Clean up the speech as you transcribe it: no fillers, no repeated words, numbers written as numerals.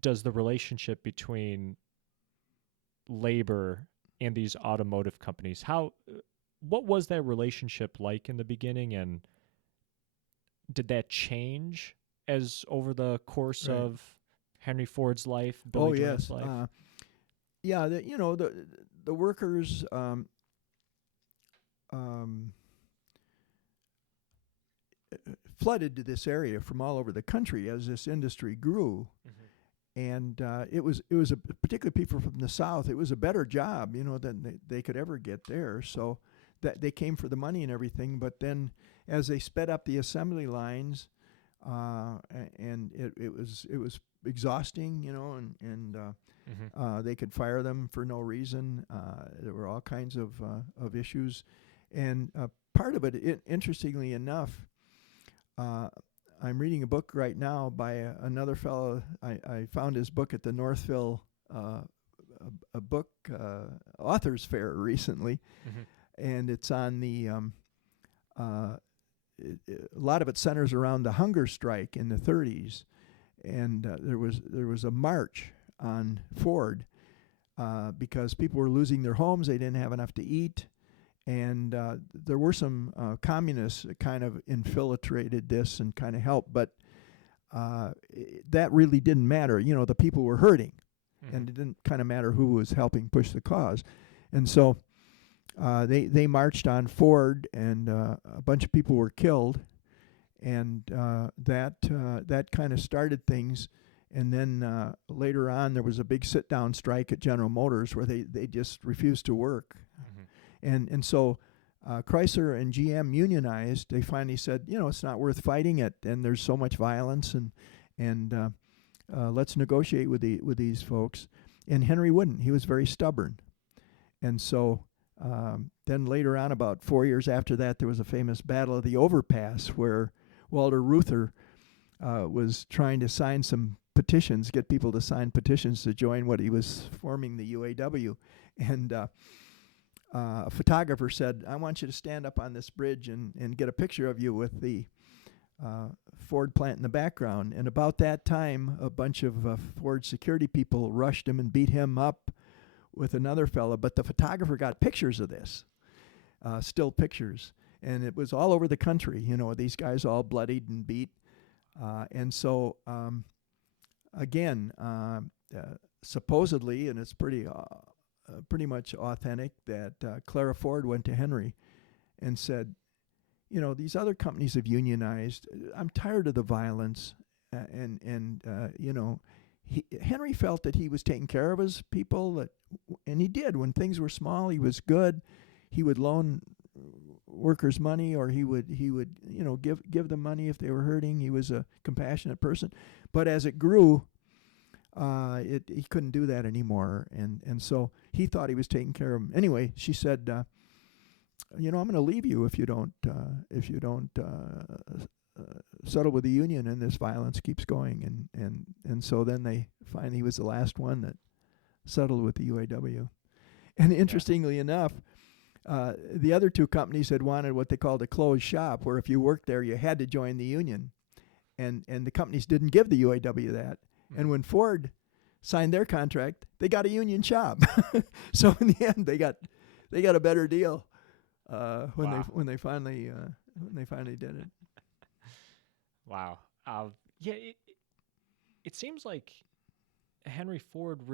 does the relationship between labor and these automotive companies, what was that relationship like in the beginning, and did that change as over the course Right. of Henry Ford's life, Oh Billy Graham's yes. life? Yeah. The workers um, flooded to this area from all over the country as this industry grew. And it was a, particularly people from the South. It was a better job, than they could ever get there. So that they came for the money and everything. But then, as they sped up the assembly lines, and it was exhausting, they could fire them for no reason. There were all kinds of issues, and part of it, interestingly enough. I'm reading a book right now by another fellow. I found his book at the Northville a book authors fair recently, and it's on a lot of it centers around the hunger strike in the 30s, and there was a march on Ford because people were losing their homes, they didn't have enough to eat. And there were some communists that kind of infiltrated this and kind of helped, but that really didn't matter. The people were hurting, and it didn't kind of matter who was helping push the cause. And so they marched on Ford, and a bunch of people were killed, and that kind of started things. And then later on, there was a big sit-down strike at General Motors where they just refused to work. And so Chrysler and GM unionized. They finally said, it's not worth fighting it, and there's so much violence, and let's negotiate with these folks. And Henry wouldn't. He was very stubborn. And so then later on, about 4 years after that, there was a famous Battle of the Overpass where Walter Reuther was trying to sign some petitions, get people to sign petitions to join what he was forming, the UAW. And a photographer said, I want you to stand up on this bridge and get a picture of you with the Ford plant in the background. And about that time, a bunch of Ford security people rushed him and beat him up with another fellow. But the photographer got pictures of this, still pictures. And it was all over the country, these guys all bloodied and beat. And so, again, supposedly, and it's pretty much authentic, that Clara Ford went to Henry and said, these other companies have unionized. I'm tired of the violence. Henry felt that he was taking care of his people, and he did. When things were small, he was good. He would loan workers money, or he would give them money if they were hurting. He was a compassionate person. But as it grew, he couldn't do that anymore, and so he thought he was taking care of him. Anyway, she said, I'm going to leave you if you don't settle with the union, and this violence keeps going. And so then they finally, he was the last one that settled with the UAW. And interestingly enough, the other two companies had wanted what they called a closed shop, where if you worked there, you had to join the union, and the companies didn't give the UAW that. And when Ford signed their contract, they got a union shop. So in the end, they got a better deal when they finally did it. Wow. Yeah, it seems like Henry Ford